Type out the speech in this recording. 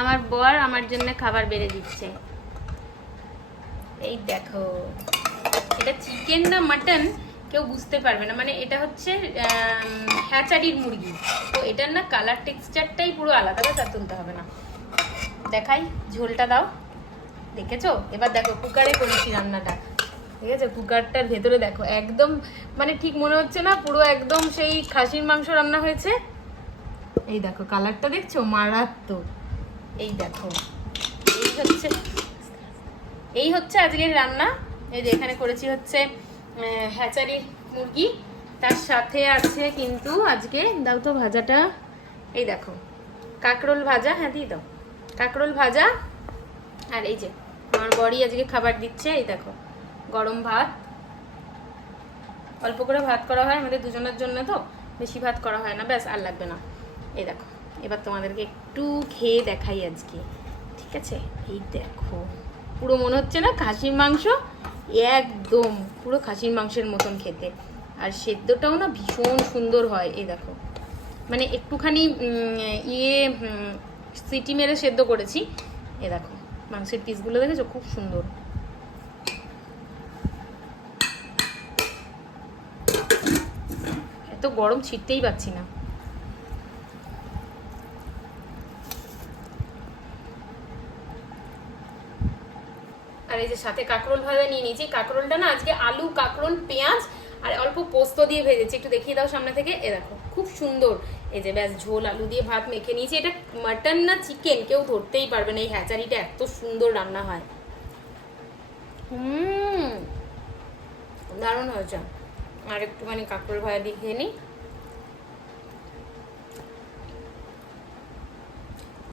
আমার বর আমার জন্য খাবার বেড়ে দিচ্ছে। এই দেখো, এটা চিকেন না মাটন কেউ বুঝতে পারবে না, মানে এটা হচ্ছে হ্যাচারির মুরগি, তো এটার না কালার টেক্সচারটাই পুরো আলাদা, তা তুলতে হবে না। দেখাই, ঝোলটা দাও। দেখেছো? এবার দেখো কুকারে করেছি রান্নাটা, ঠিক আছে? কুকারটার ভেতরে দেখো একদম, মানে ঠিক মনে হচ্ছে না পুরো একদম সেই খাসির মাংস রান্না হয়েছে। এই দেখো কালারটা দেখছো, মারাত্মক। এই দেখো, এই হচ্ছে আজকের রান্না। এই যে এখানে করেছি হচ্ছে হ্যাচারি মুরগি, তার সাথে আছে কিন্তু আজকে, দাও তো ভাজাটা, এই দেখো কাঁকরোল ভাজা, হ্যাঁ দিয়ে দাও, কাঁকরোল ভাজা। আর এই যে আমার বড়ি আজকে খাবার দিচ্ছে, এই দেখো গরম ভাত, অল্প করে ভাত করা হয় আমাদের দুজনের জন্য, তো বেশি ভাত করা হয় না, ব্যাস আর লাগবে না। এই দেখো, এবার তোমাদেরকে একটু খেয়ে দেখাই আজকে, ঠিক আছে? এই দেখো, পুরো মনে হচ্ছে না খাসির মাংস, একদম পুরো খাসির মাংসের মতন খেতে, আর সেদ্ধটাও না ভীষণ সুন্দর হয়। এই দেখো, মানে একটুখানি সিটি মেরে সেদ্ধ করেছি। এ দেখো মাংসের পিসগুলো দেখেছো, খুব সুন্দর। এত গরম ছিটতেই পাচ্ছি না। আর এই যে সাথে কাঁকরোল ভাজা নিয়ে নিয়েছি। কাঁকরোলটা না আজকে আলু, কাঁকরোল, পেঁয়াজ আর অল্প পোস্ত দিয়ে ভেজেছি, একটু দেখিয়ে দাও সামনে থেকে। এ দেখো খুব সুন্দর। এই যে ব্যাস ঝোল আলু দিয়ে ভাত মেখে নিয়েছি। এটা মাটন না চিকেন কেউ ধরতেই পারবে না, এই হ্যাচারিটা এত সুন্দর রান্না হয়। দারুণ হয়েছে। আর একটুখানি কাঁকরোল ভাজা দিয়ে খেয়ে নিই।